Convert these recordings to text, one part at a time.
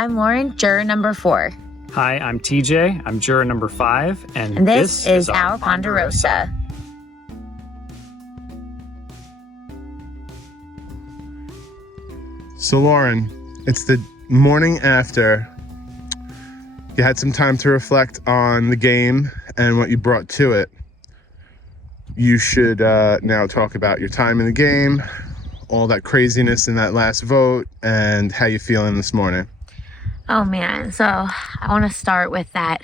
I'm Lauren, juror number 4. Hi, I'm TJ. I'm juror number 5, And this is our Ponderosa. So Lauren, it's the morning after. You had some time to reflect on the game and what you brought to it. You should now talk about your time in the game, all that craziness in that last vote, and how you feeling this morning. Oh man, so I want to start with that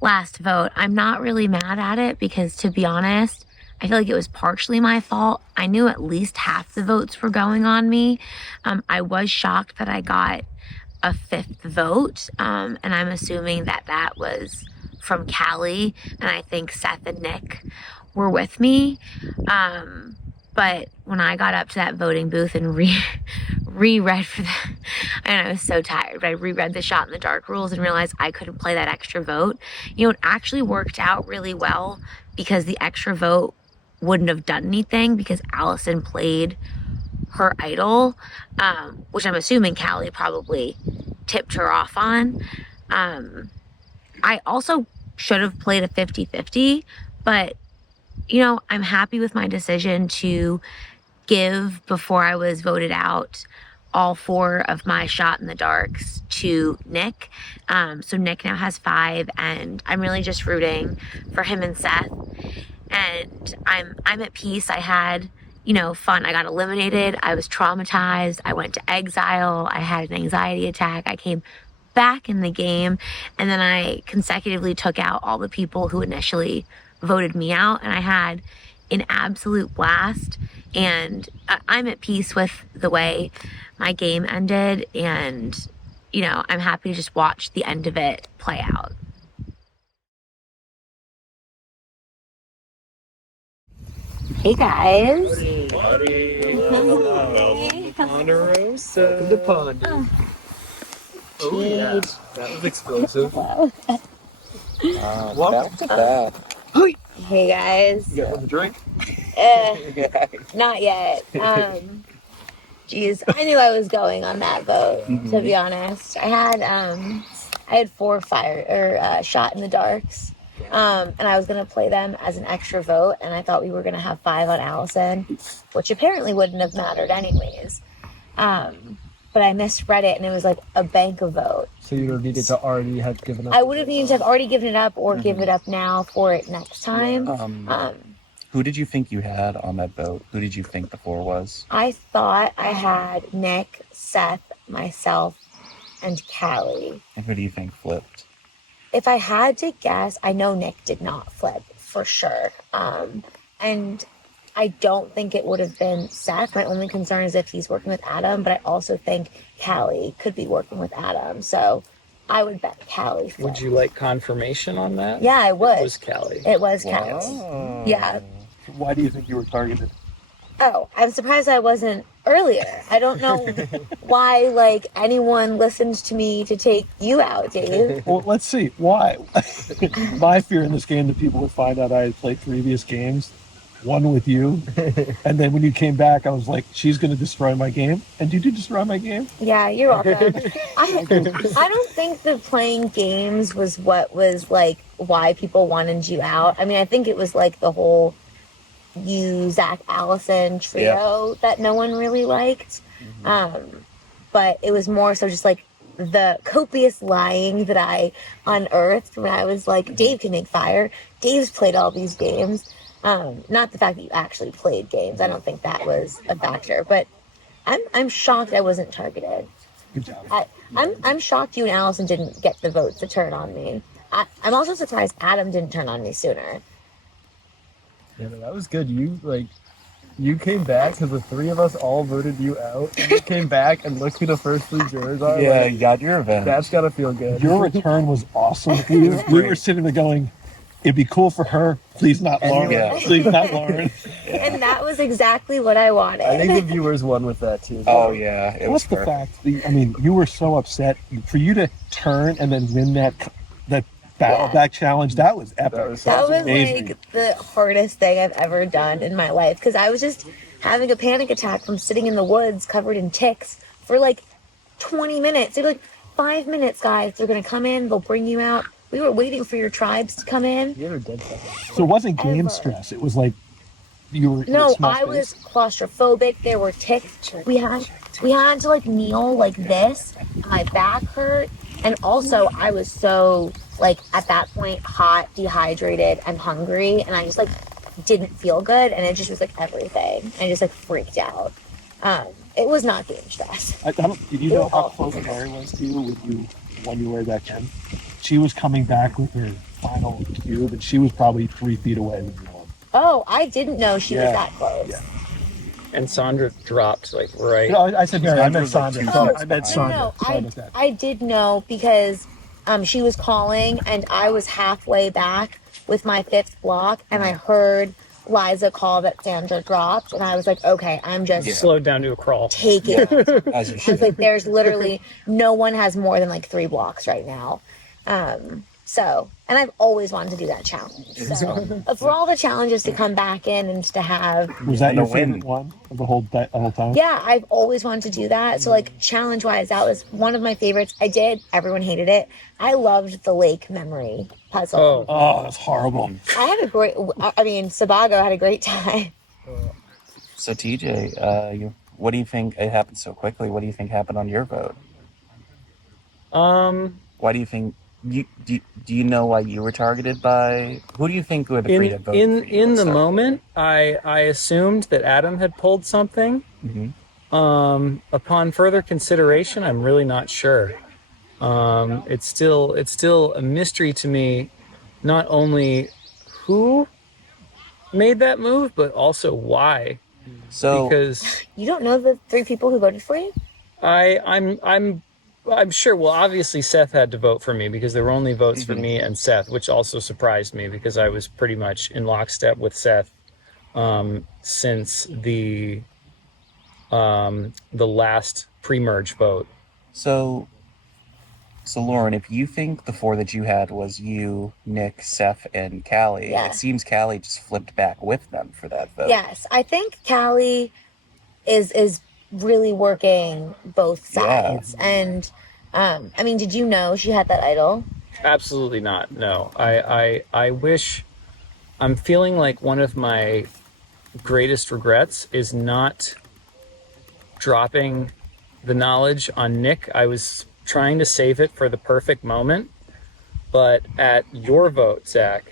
last vote. I'm not really mad at it because, to be honest, I feel like it was partially my fault. I knew at least half the votes were going on me. I was shocked that I got a 5th vote, and I'm assuming that that was from Callie, and I think Seth and Nick were with me. But when I got up to that voting booth and reread for the, and I was so tired, but I reread the shot in the dark rules and realized I couldn't play that extra vote. You know, it actually worked out really well because the extra vote wouldn't have done anything because Allison played her idol, which I'm assuming Callie probably tipped her off on. I also should have played a 50-50, but you know, I'm happy with my decision to give, before I was voted out, all 4 of my shot in the darks to Nick. So Nick now has 5, and I'm really just rooting for him and Seth. And I'm at peace. I had, you know, fun. I got eliminated. I was traumatized. I went to exile. I had an anxiety attack. I came back in the game, and then I consecutively took out all the people who initially voted me out, and I had an absolute blast. And I'm at peace with the way my game ended, and you know, I'm happy to just watch the end of it play out. Hey guys. Ponderosa. Welcome to Ponderosa. Oh yeah, that was explosive. Welcome to that. Hey guys. You got a drink? Not yet. Geez, I knew I was going on that vote. To be honest, I had 4 shot in the darks, and I was gonna play them as an extra vote, and I thought we were gonna have 5 on Allison, which apparently wouldn't have mattered anyways. But I misread it, and it was like a bank of vote. So you would have needed to already have given up. I would have needed to have already given it up, or give it up now for it next time. Who did you think you had on that vote? Who did you think the 4 was? I thought I had Nick, Seth, myself, and Callie. And who do you think flipped? If I had to guess, I know Nick did not flip for sure. And I don't think it would have been Seth. My only concern is if he's working with Adam, but I also think Callie could be working with Adam. So I would bet Callie flipped. Would you like confirmation on that? Yeah, I would. It was Callie. It was Callie. Wow. Yeah. Why do you think you were targeted? Oh, I'm surprised I wasn't earlier. I don't know why, like, anyone listened to me to take you out, Dave. Well, let's see. Why? My fear in this game that people would find out I had played previous games, one with you, and then when you came back, I was like, she's going to destroy my game. And did you destroy my game? Yeah, you're welcome. I don't think that playing games was what was, like, why people wanted you out. I mean, I think it was, like, the whole you, Zach, Allison trio that no one really liked. But it was more so just like the copious lying that I unearthed when I was like, Dave can make fire. Dave's played all these games. Not the fact that you actually played games. I don't think that was a factor. But I'm shocked I wasn't targeted. Good job. I'm shocked you and Allison didn't get the votes to turn on me. I'm also surprised Adam didn't turn on me sooner. Yeah, that was good. You came back because the 3 of us all voted you out. And you came back and look who the first 3 jurors are. Yeah, like, you got your event. That's gotta feel good. Your return was awesome. We were sitting there going, it'd be cool for her. Please not Lauren. Yeah. Please not Lauren. And that was exactly what I wanted. I think the viewers won with that too. Oh yeah, it was What's the perfect. fact? I mean, you were so upset. For you to turn and then win that battle back challenge, that was epic. That was amazing. like the hardest thing I've ever done in my life because I was just having a panic attack from sitting in the woods covered in ticks for like 20 minutes. It was like 5 minutes, guys. They're going to come in. They'll bring you out. We were waiting for your tribes to come in. You ever did something? So it wasn't game Ever. stress. It was like you were. No, small I was space. claustrophobic. There were ticks. We had to like kneel like this. My back hurt, and also I was so like at that point hot, dehydrated, and hungry, and I just like didn't feel good, and it just was like everything. I just like freaked out. It was not game stress. Did you know how close Mary was to you when you were back in? She was coming back with her final cube, and she was probably 3 feet away when you were. Oh, I didn't know she was Yeah. that close. Yeah. And Sandra dropped like right. No, I said Mary. I meant Sandra was Sandra. like I meant No, Sandra. no, Sorry about that. I did know because she was calling and I was halfway back with my 5th block and I heard Liza call that Sandra dropped and I was like, okay, I'm just Slowed down to a crawl. taking it. As you I was should. like, there's literally no one has more than like 3 blocks right now. So, and I've always wanted to do that challenge. So, for all the challenges to come back in and to have, Was that And your a win. favorite one of the whole time? yeah, I've always wanted to do that. So, like, challenge wise, that was one of my favorites. I did. Everyone hated it. I loved the lake memory puzzle. Oh, Oh, that's horrible. I had a great, I mean, Sabago had a great time. So TJ, what do you think? It happened so quickly. What do you think happened on your vote? Why do you think do you know why you were targeted by? Who do you think would agree to vote for you? in Let's the start with moment, I assumed that Adam had pulled something. Mhm. Upon further consideration, I'm really not sure. It's still a mystery to me, not only who made that move, but also why. So Because You don't know the 3 people who voted for you? I'm sure. Well, obviously Seth had to vote for me because there were only votes for me and Seth, which also surprised me because I was pretty much in lockstep with Seth since the last pre-merge vote. So Lauren, if you think the 4 that you had was you, Nick, Seth, and Callie, Yeah. it seems Callie just flipped back with them for that vote. Yes, I think Callie is really working both Yeah. sides. And, I mean, did you know she had that idol? Absolutely not. No, I wish. I'm feeling like one of my greatest regrets is not dropping the knowledge on Nick. I was trying to save it for the perfect moment, but at your vote, Zach,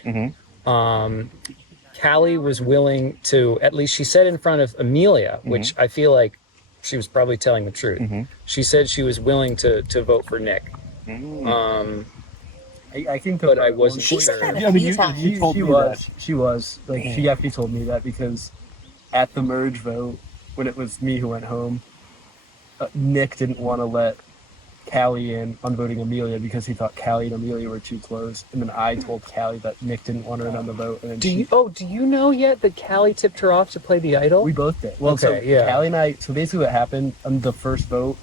Callie was willing to, at least she said in front of Amelia, which I feel like she was probably telling the truth. She said she was willing to vote for Nick. I think, But I wasn't She sure. said that Yeah, a but few you times. told she me was. that. She was. Like, she actually told me that because at the merge vote, when it was me who went home, Nick didn't want to let Callie in on voting Amelia because he thought Callie and Amelia were too close. And then I told Callie that Nick didn't want her in on the vote. And then Do you know yet that Callie tipped her off to play the idol? we both did. Well, so Okay, yeah. Callie and I, so basically what happened on the first vote,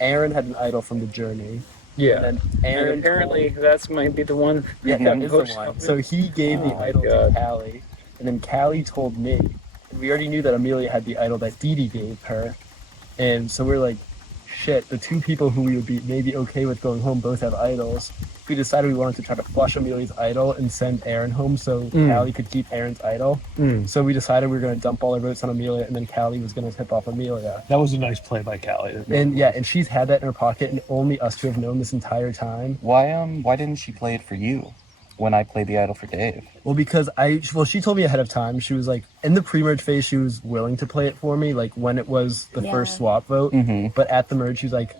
Aaron had an idol from the Journey. Yeah. And then And Aaron apparently that might be the one. Yeah, that that is the pushed one. up. So he gave the Oh my idol God. to Callie, and then Callie told me. And we already knew that Amelia had the idol that Dee Dee gave her. And so we're like, shit, the 2 people who we would be maybe okay with going home both have idols. We decided we wanted to try to flush Amelia's idol and send Aaron home so Callie could keep Aaron's idol. So we decided we were going to dump all our votes on Amelia, and then Callie was going to tip off Amelia. That was a nice play by Callie. And yeah, and she's had that in her pocket, and only us 2 have known this entire time. Why didn't she play it for you when I played the idol for Dave? Well, because she told me ahead of time. She was like, in the pre-merge phase, she was willing to play it for me, like when it was the first swap vote. But at the merge, she was like,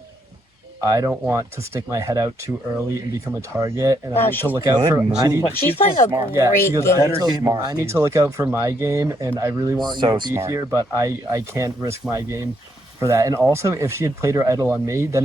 I don't want to stick my head out too early and become a target, and I need to look out for. She's playing a great she goes, game. I need to look out for my game, and I really want So you to be smart. here, but I can't risk my game for that. And also, if she had played her idol on me, then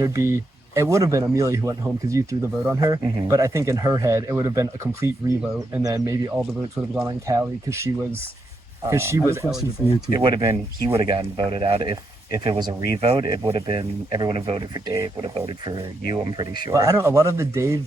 it would have been Amelia who went home because you threw the vote on her. But I think in her head, it would have been a complete revote, and then maybe all the votes would have gone on Callie because she was question for you eligible. too. It would have been he would have gotten voted out if it was a revote. It would have been everyone who voted for Dave would have voted for you. I'm pretty sure. But I don't. A lot of the Dave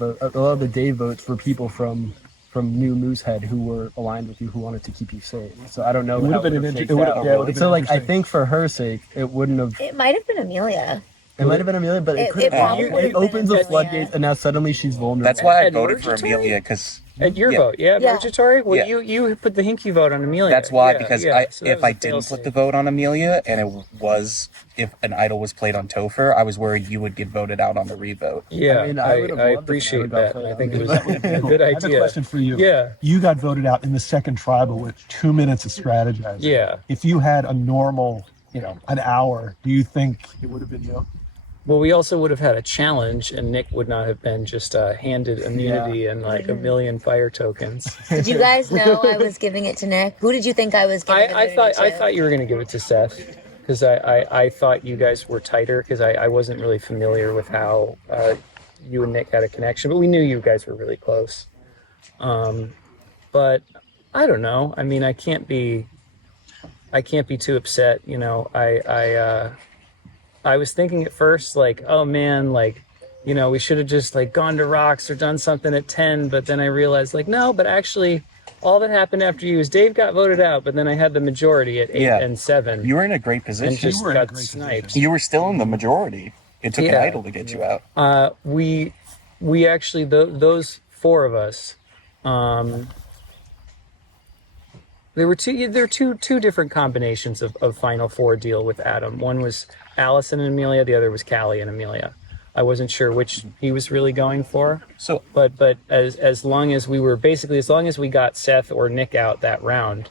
votes were people from New Moosehead who were aligned with you who wanted to keep you safe. So I don't know. It would how have been it an shakes it would have out. yeah, it would have So been like I interesting. think for her sake, it wouldn't have. It might have been Amelia. It might have been Amelia, but it It- could it have probably been. would've It been opens the Amelia. floodgates, and now suddenly she's vulnerable. That's why I At voted for Urgatory? Amelia, because At your vote, yeah, Yeah. Urgatory? Well, Yeah. you put the hinky vote on Amelia. that's why, Yeah, because yeah. So that if was a I didn't put fail-safe. the vote on Amelia and it was, if an idol was played on Topher, I was worried you would get voted out on the revote. Yeah, I mean, I I would've loved if an appreciate idol got that. played I on think it me. was a good I have a idea. question for you. Yeah. You got voted out in the second tribal with 2 minutes of strategizing. Yeah. If you had a normal, an hour, do you think it would have been you? Well, we also would have had a challenge, and Nick would not have been just handed immunity and like a million fire tokens. Did you guys know I was giving it to Nick? Who did you think I was giving I it to? thought you were going to give it to Seth because I thought you guys were tighter because I wasn't really familiar with how you and Nick had a connection, but we knew you guys were really close. But I don't know. I mean, I can't be too upset. I was thinking at first, like, oh man, like, we should have just like gone to Rocks or done something at 10. But then I realized, like, no, but actually, all that happened after you is Dave got voted out, but then I had the majority at 8 and 7. You were in a great and position. just were in a got great sniped. position. You were still in the majority. It took an Yeah. idol to get you out. We actually those 4 of us. There were two different combinations of Final Four deal with Adam. One was Allison and Amelia. The other was Callie and Amelia. I wasn't sure which he was really going for. So But as long as we got Seth or Nick out that round,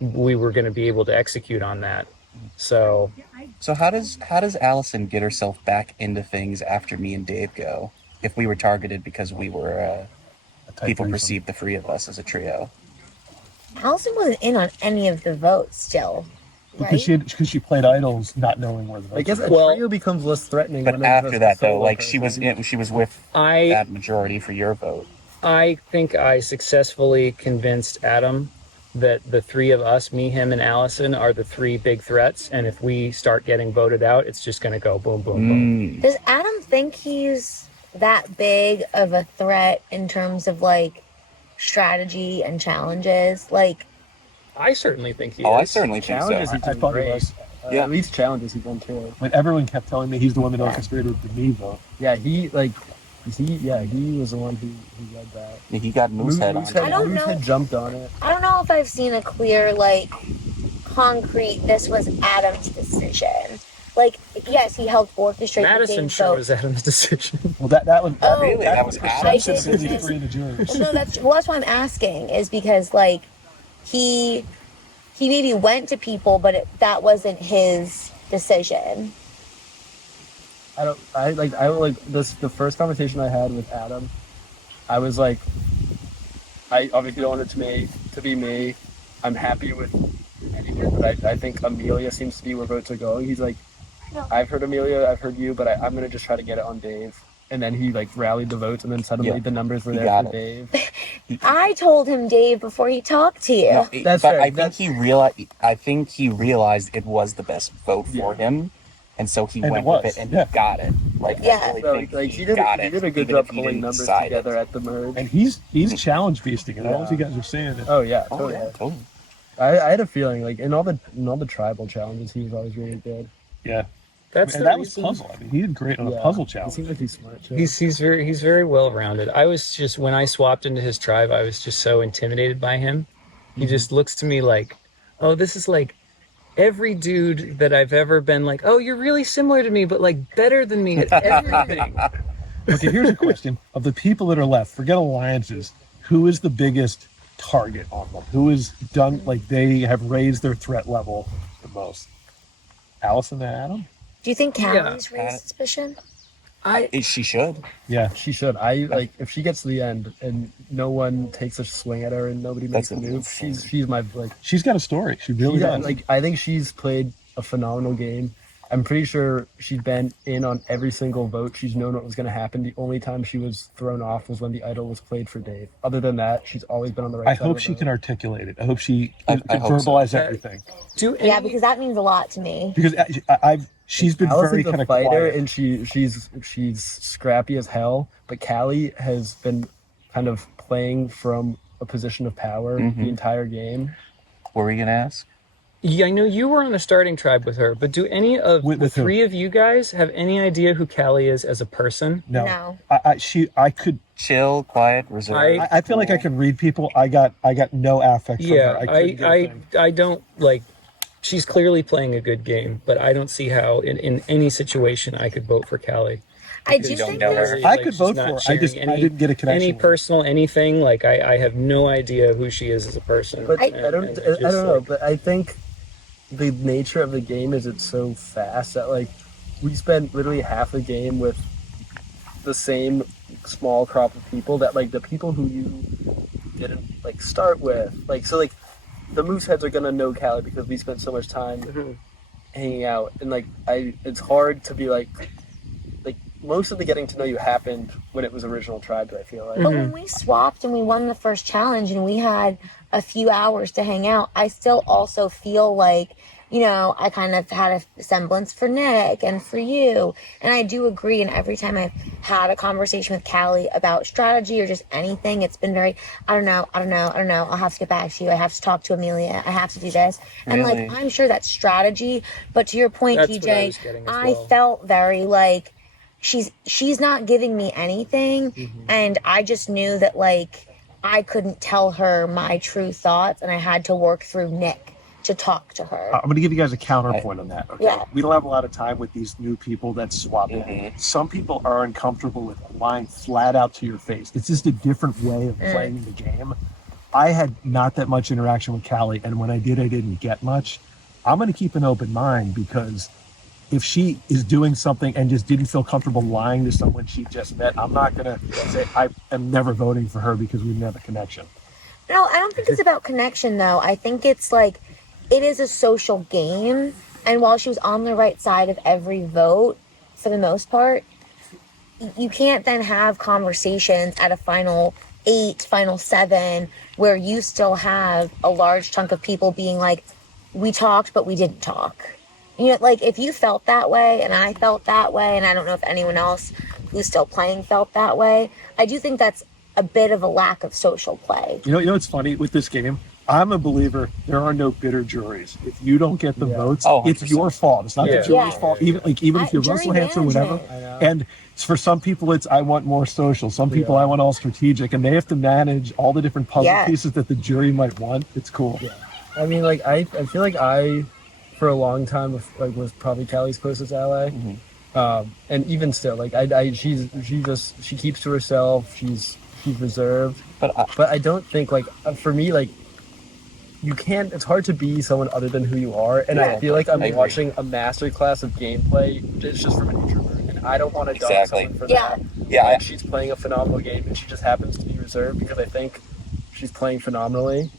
we were going to be able to execute on that. So how does Allison get herself back into things after me and Dave go? If we were targeted because we were people threesome. perceived the 3 of us as a trio. Allison wasn't in on any of the votes still, right? Because she played idols, not knowing where the votes I guess were. a Well- trio becomes less threatening. But when it's after just a that, though, solo like she person. was with I that majority for your vote. I think I successfully convinced Adam that the 3 of us, me, him, and Allison, are the 3 big threats. And if we start getting voted out, it's just going to go boom, boom, boom. Does Adam think he's that big of a threat in terms of like strategy and challenges? Like, I certainly think he is. Oh, I certainly think Challenges so. he's I doing thought he great. was. Yeah. At least challenges he's done too. When everyone kept telling me he's the one that orchestrated the me vote. Yeah, he was the one who led that. He got Moosehead on. I don't know. Moosehead jumped on it. I don't know if I've seen a clear, like, concrete, this was Adam's decision. Like, yes, he helped orchestrate Madison the Dave sure vote. was Adam's decision. Well, that was Oh, Really? That was the Adam's perception of decision. these 3 of the jurors. Well, no, that's why I'm asking, is because, like, he maybe went to people, but that wasn't his decision. The first conversation I had with Adam, I was like, I obviously don't want it to be me. I'm happy with anything, but I think Amelia seems to be where votes are going. He's like, I've heard Amelia, I've heard you, but I'm gonna just try to get it on Dave. And then he like rallied the votes, and then suddenly Yeah, the numbers were he there got for it. Dave. I told him Dave before he talked to you. No, That's but fair. I think he realized it was the best vote for him, and so he And went it was, with it and yeah. got it. Like Yeah. I really So think like he he got did a good even job if he pulling didn't numbers decide it. together at the merge. And he's challenge beasting. And I don't know if you guys are saying it. Oh yeah, Oh totally. yeah, totally. I had a feeling like in all the tribal challenges, he was always really good. Yeah. That's And the that was reason. puzzle. I mean, he did great on a Yeah. puzzle He challenge. seems like he's smart too. He's very well rounded. I was just, when I swapped into his tribe, I was just so intimidated by him. He just looks to me like, oh, this is like every dude that I've ever been like, oh, you're really similar to me, but like better than me at everything. Okay, here's a question. Of the people that are left, forget alliances, who is the biggest target on them? Who is done, like they have raised their threat level the most? Allison and Adam? Do you think Yeah. Callie's raised suspicion? She should. Yeah. She should. If she gets to the end and no one takes a swing at her and nobody makes That's a move, she's my like. She's got a story. She really does. Like I think she's played a phenomenal game. I'm pretty sure she's been in on every single vote. She's known what was going to happen. The only time she was thrown off was when the idol was played for Dave. Other than that, she's always been on the right I side. hope of the she vote. can articulate it. I hope she I can hope so. verbalize everything. Yeah, because that means a lot to me. Because she's been very Allison's kind a of fighter, quiet. and she's scrappy as hell. But Callie has been kind of playing from a position of power the entire game. What were you gonna ask? Yeah, I know you were on the starting tribe with her, but do any of With the who? three of you guys have any idea who Callie is as a person? No. No. I could. Chill, quiet, reserved. I feel like I can read people. I got no affect from her. Yeah, I couldn't get a thing. I don't like. She's clearly playing a good game, but I don't see how in any situation I could vote for Callie. I do You don't think know there's her. I Like, could she's vote not for her. sharing I didn't get a connection. any with her. personal anything. Like I have no idea who she is as a person. But I I don't just, know. like, But I think the nature of the game is it's so fast that like we spend literally half the game with the same small crop of people that like the people who you didn't like start with like so like the Mooseheads are gonna know Callie because we spent so much time Mhm. hanging out and like it's hard to be like most of the getting to know you happened when it was original tribes. I feel like But when we swapped and we won the first challenge and we had a few hours to hang out, I still also feel like, you know, I kind of had a semblance for Nick and for you. And I do agree. And every time I've had a conversation with Callie about strategy or just anything, it's been very, I don't know. I'll have to get back to you. I have to talk to Amelia. I have to do this. And Really? like, I'm sure that's strategy. But to your point, That's what I was TJ, getting as I well. felt very like, she's not giving me anything, and I just knew that like I couldn't tell her my true thoughts and I had to work through Nick to talk to her. I'm going to give you guys a counterpoint on that. Okay, Yeah. we don't have a lot of time with these new people that swap in. Mhm. Some people are uncomfortable with lying flat out to your face. It's just a different way of playing the game. I had not that much interaction with Callie, and when I did, I didn't get much. I'm going to keep an open mind because if she is doing something and just didn't feel comfortable lying to someone she just met, I'm not going to say I am never voting for her because we didn't have a connection. No, I don't think it's about connection though. I think it's like it is a social game, and while she was on the right side of every vote for the most part, you can't then have conversations at a final 8, final 7 where you still have a large chunk of people being like, we talked but we didn't talk. You know, like if you felt that way and I felt that way, and I don't know if anyone else who's still playing felt that way, I do think that's a bit of a lack of social play. You know what's funny with this game? I'm a believer there are no bitter juries. If you don't get the votes, Oh, it's 100%. your fault. It's not Yeah. the jury's Yeah. fault. Even if you're Jury Russell Hanson or whatever. management. And for some people, it's I want more social. Some people I want all strategic, and they have to manage all the different puzzle Yeah. pieces that the jury might want. It's cool. Yeah. I mean, like I feel like I, for a long time, was probably Callie's closest ally, and even still, like she keeps to herself. She's reserved, But but I don't think like for me like you can't. It's hard to be someone other than who you are, and I Yeah. feel like I'm I agree. watching a masterclass of gameplay. It's just from an introvert, and I don't want to dog Exactly. someone for Yeah. that. Yeah, Like, I- she's playing a phenomenal game, and she just happens to be reserved because I think she's playing phenomenally.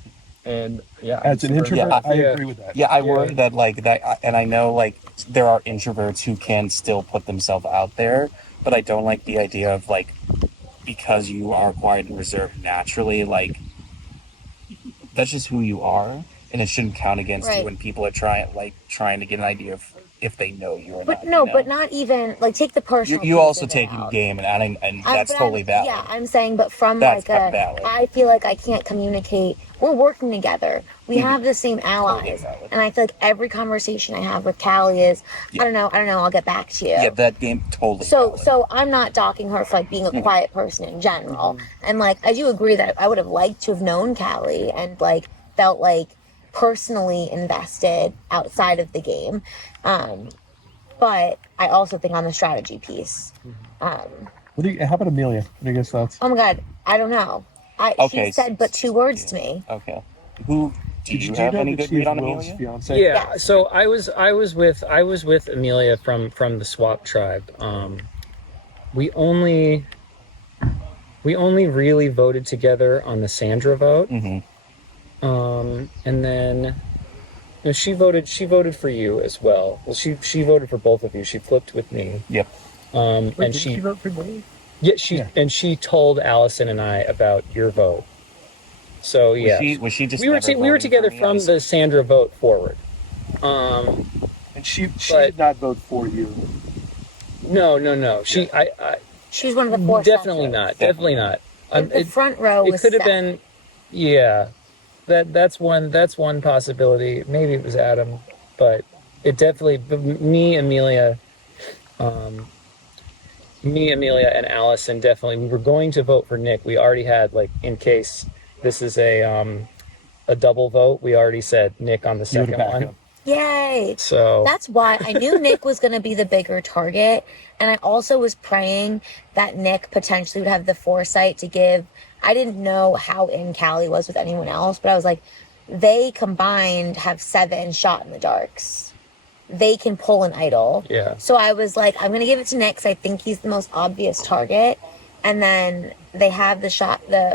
And yeah, As an super introvert, impressed. I Yeah. agree with that. yeah, I worry that like that, and I know like there are introverts who can still put themselves out there, but I don't like the idea of like because you are quiet and reserved naturally, like that's just who you are, and it shouldn't count against Right. you when people are trying to get an idea of if they know you or But not. no, you know? but not even like take the personal. You piece also of it take out. game, and that's But totally I'm, valid. Yeah, I'm saying, but from That's like valid. I feel like I can't communicate. We're working together. We Mhm. have the same allies, Totally valid. and I feel like every conversation I have with Callie is, Yeah. I don't know. I'll get back to you. Yeah, that game totally. So, valid. so I'm not docking her for like being a quiet person in general, and like I do agree that I would have liked to have known Callie and like felt like personally invested outside of the game, but I also think on the strategy piece. How about Amelia? What are your guys' thoughts? Oh my god, I don't know. Okay, She said but 2 words to me. Okay. Who do Did you you have know any that good she read is on Will's Amelia? fiance? Yeah, Yeah. so I was with Amelia from the swap tribe. We only really voted together on the Sandra vote, Mm-hmm. and then you know, she voted for you as well. Well, she voted for both of you. She flipped with me, Yep. Wait, and did she she vote for me? and she told Allison and I about your vote. So yeah, Was she just we were never we were voting together for me? from the Sandra vote forward. And she But- did not vote for you. No. I She was one of the 4 definitely Sandras. not. Definitely not. The front row It was could have set. been, yeah, that's one possibility. Maybe it was Adam, but it definitely me, Amelia, and Allison definitely. We were going to vote for Nick. We already had, like, in case this is a double vote. We already said Nick on the You would second back one. up. Yay! So That's why I knew Nick was going to be the bigger target. And I also was praying that Nick potentially would have the foresight to give. I didn't know how in Callie was with anyone else, but I was like, they combined have 7 shot in the darks. They can pull an idol. Yeah. So I was like, I'm going to give it to Nick because I think he's the most obvious target. And then they have the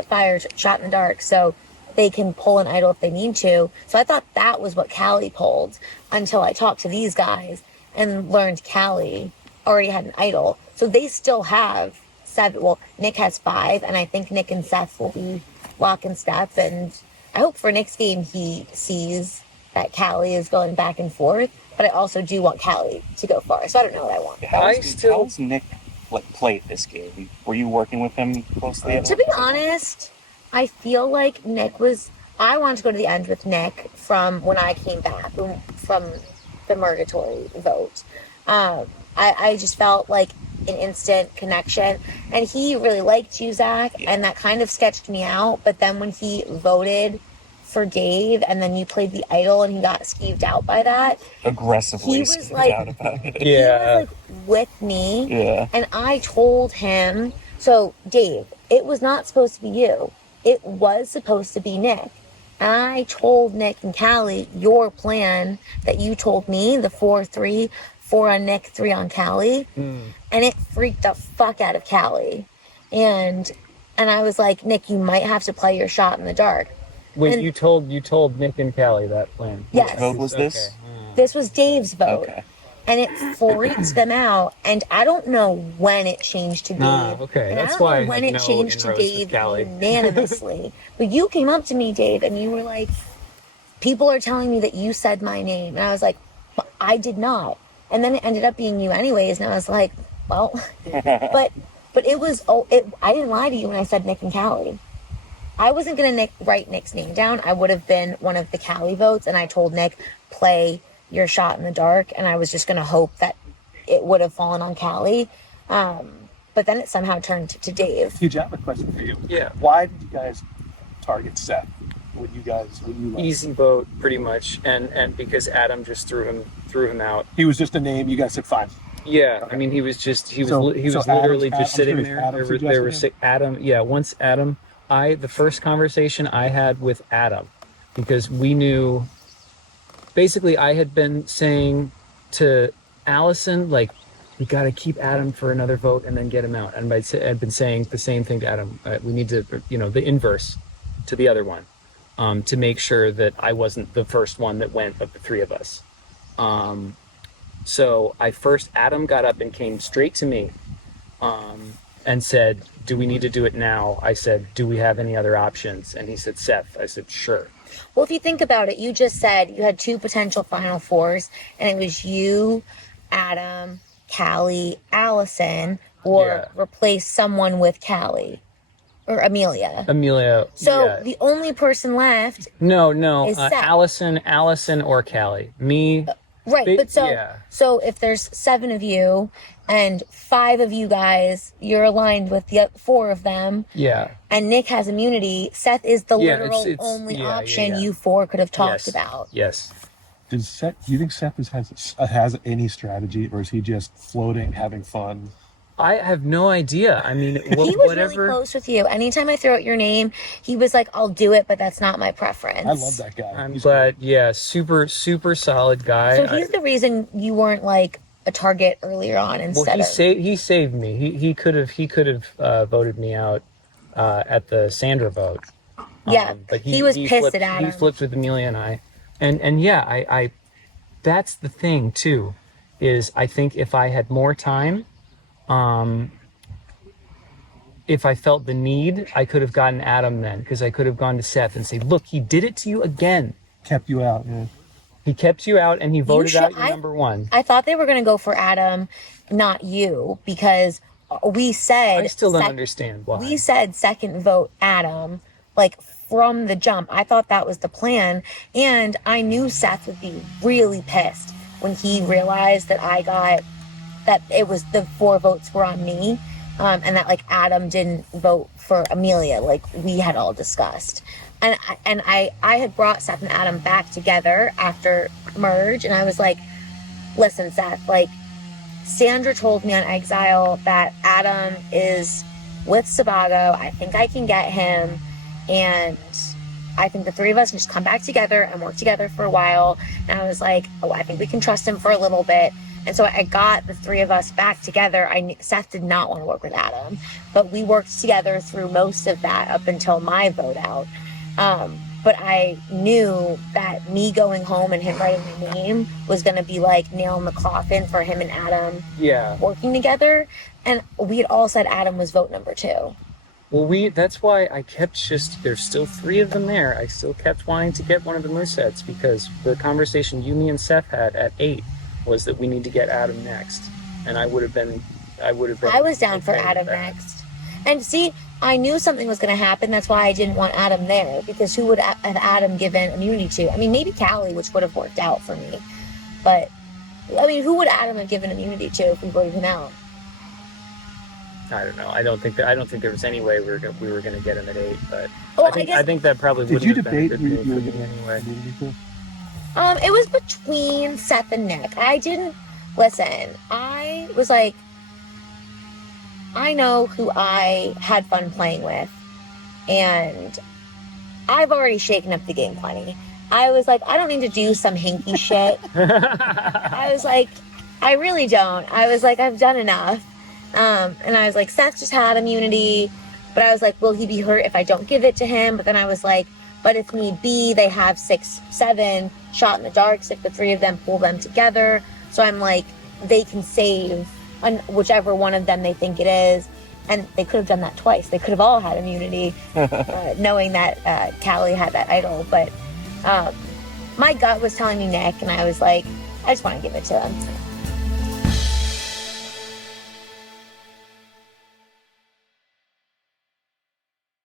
fire shot in the dark. So they can pull an idol if they need to. So I thought that was what Callie pulled until I talked to these guys and learned Callie already had an idol. So they still have 7. Well, Nick has 5, and I think Nick and Seth will be lock and step. And I hope for Nick's game he sees that Callie is going back and forth. But I also do want Callie to go far. So I don't know what I want. How's Nick played this game? Were you working with him closely? To be honest, I feel like I wanted to go to the end with Nick from when I came back from the Murgatory vote. I just felt like an instant connection, and he really liked you, Zach, and that kind of sketched me out. But then when he voted for Dave, and then you played the idol, and he got skeeved out by that. Aggressively he was skeeved like, out about it. yeah. He was like with me, Yeah. and I told him. So Dave, it was not supposed to be you. It was supposed to be Nick. I told Nick and Callie your plan that you told me, the 4-3, 4 on Nick, 3 on Callie. And it freaked the fuck out of Callie. And I was like, Nick, you might have to play your shot in the dark. Wait, And- you told Nick and Callie that plan. Yes. Which vote was this? Okay. This was Dave's vote. Okay. And it freaked them out. And I don't know when it changed to Dave. Okay. And That's I don't why know I when had it no changed to inroads with Dave Callie. unanimously. But you came up to me, Dave, and you were like, people are telling me that you said my name. And I was like, but I did not. And then it ended up being you anyways. And I was like, well, but it was, I didn't lie to you when I said Nick and Callie. I wasn't going to write Nick's name down. I would have been one of the Callie votes. And I told Nick, play your shot in the dark. And I was just going to hope that it would have fallen on Callie. But then it somehow turned to Dave. TJ, I have a question for you. Yeah. Why did you guys target Seth when you left? Easy vote, pretty much, and because Adam just threw him out. He was just a name. You guys said fine. Yeah, Okay. I mean, he was So literally Adam's- just sitting I'm there. curious, Adam There were suggested Adam. Yeah, once Adam, the first conversation I had with Adam, because we knew. Basically, I had been saying to Allison, like, we got to keep Adam for another vote and then get him out. And I'd been saying the same thing to Adam. We need to, the inverse to the other one, to make sure that I wasn't the first one that went of the 3 of us. So Adam got up and came straight to me and said, do we need to do it now? I said, do we have any other options? And he said, Seth. I said, sure. Well, if you think about it, you just said you had 2 potential Final Fours, and it was you, Adam, Callie, Allison, or replace someone with Callie or Amelia. So yeah. the only person left, No, is Seth. Allison or Callie. Me. right? But yeah. so if there's 7 of you and 5 of you guys, you're aligned with the 4 of them. Yeah. And Nick has immunity. Seth is the literal it's only yeah, option yeah. you 4 could have talked Yes. about. Yes. Do you think Seth has any strategy, or is he just floating, having fun? I have no idea. I mean, He was whatever. really close with you. Anytime I throw out your name, he was like, I'll do it, but that's not my preference. I love that guy. I'm He's glad. Yeah, super solid guy. So he's the reason you weren't like a target earlier on instead of... he saved me. He could have voted me out at the Sandra vote. Yeah, But he was pissed flipped, at Adam. He flipped with Amelia and I, and yeah, I that's the thing too, is I think if I had more time, if I felt the need, I could have gotten Adam then, because I could have gone to Seth and say, look, he did it to you again. kept you out. Yeah. He kept you out and he voted out your I- number 1. I thought they were going to go for Adam, not you, because we said... I still don't understand why. We said second vote Adam, like from the jump. I thought that was the plan. And I knew Seth would be really pissed when he realized that that it was the 4 votes were on me. And that like Adam didn't vote for Amelia, like we had all discussed. And I had brought Seth and Adam back together after merge. And I was like, listen, Seth, like Sandra told me on Exile that Adam is with Sabago. I think I can get him. And I think the 3 of us can just come back together and work together for a while. And I was like, oh, I think we can trust him for a little bit. And so I got the 3 of us back together. Seth did not want to work with Adam, but we worked together through most of that up until my vote out. But I knew that me going home and him writing my name was going to be like nail in the coffin for him and Adam working together. And we had all said Adam was vote number 2. Well, that's why I kept there's still 3 of them there. I still kept wanting to get one of the Mooseheads because the conversation you, me, and Seth had at 8 was that we need to get Adam next. And I was down for Adam next. And see, I knew something was going to happen. That's why I didn't want Adam there, because who would have Adam given immunity to? I mean, maybe Callie, which would have worked out for me. But, I mean, who would Adam have given immunity to if we voted him out? I don't know. I don't think there was any way we were going to get him at 8. But well, I think that probably would have been a good move for me anyway. It was between Seth and Nick. I didn't listen. I was like, I know who I had fun playing with, and I've already shaken up the game plenty. I was like, I don't need to do some hinky shit. I was like, I really don't. I was like, I've done enough. And I was like, Seth just had immunity, but I was like, will he be hurt if I don't give it to him? But then I was like, but if need be, they have 6, 7 shot in the dark, stick the 3 of them, pull them together. So I'm like, they can save whichever one of them they think it is. And they could have done that twice. They could have all had immunity, knowing that Callie had that idol. But my gut was telling me Nick, and I was like, I just want to give it to him.